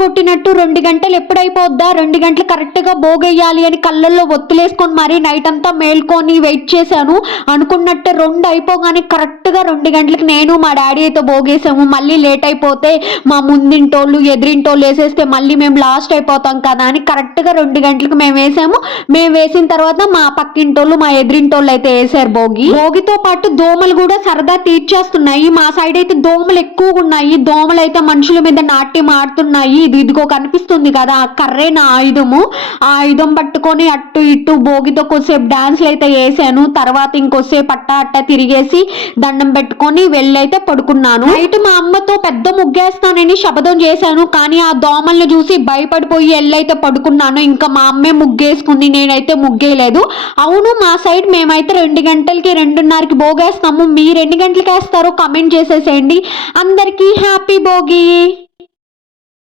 కొట్టినట్టు 2 గంటలు ఎప్పుడైపోద్దా, 2 గంటలు కరెక్ట్గా భోగెయ్యాలి అని కళ్ళల్లో ఒత్తులేసుకొని మరీ నైట్ అంతా మేల్కొని వెయిట్ చేశాను. అనుకున్నట్టు 2 అయిపోగానే కరెక్ట్గా 2 గంటలకు నేను మా డాడీ అయితే భోగేసాము. మళ్ళీ లేట్ అయిపోతే మా ముందింటోళ్ళు ఎదురింటోళ్ళు వేసేస్తే మళ్ళీ మేము లాస్ట్ అయిపోతాం కదా అని కరెక్ట్గా 2 గంటలకు మేము వేసాము. మేము వేసిన తర్వాత మా పక్కింటోళ్ళు మా ఎదురింటోళ్ళు అయితే వేసారు భోగితో పాటు దోమలు కూడా సరదా తీర్చేస్తున్నాయి. మా సైడ్ అయితే దోమలు ఎక్కువగా ఉన్నాయి. దోమలు అయితే మనుషుల మీద నాట్యం ఆడుతున్నాయి. ఇదిగో కనిపిస్తుంది కదా, కర్రే నా ఆయుధము. ఆ ఆయుధం పట్టుకొని అటు ఇటు భోగితో కొద్దిసేపు డాన్స్లు అయితే వేసాను. తర్వాత ఇంకొద్దిసేపు అట్ట తిరిగేసి దండం పెట్టుకొని వెళ్ళైతే పడుకున్నాను. నైట్ మా అమ్మతో పెద్ద ముగ్గేస్తానని శపథం చేశాను. కానీ ఆ దోమల్ని చూసి భయపడిపోయి వెళ్ళైతే పడుకున్నాను. ఇంకా మా అమ్మే ముగ్గేసుకుంది, నేనైతే ముగ్గేయలేదు. అవును, మా సైడ్ మేమైతే 2 గంటలకి 2:30కి భోగేస్తాము. మీరు ఎన్ని గంటలకి వేస్తారో కమెంట్ చేసేసేయండి. అందరికీ హ్యాపీ భోగి.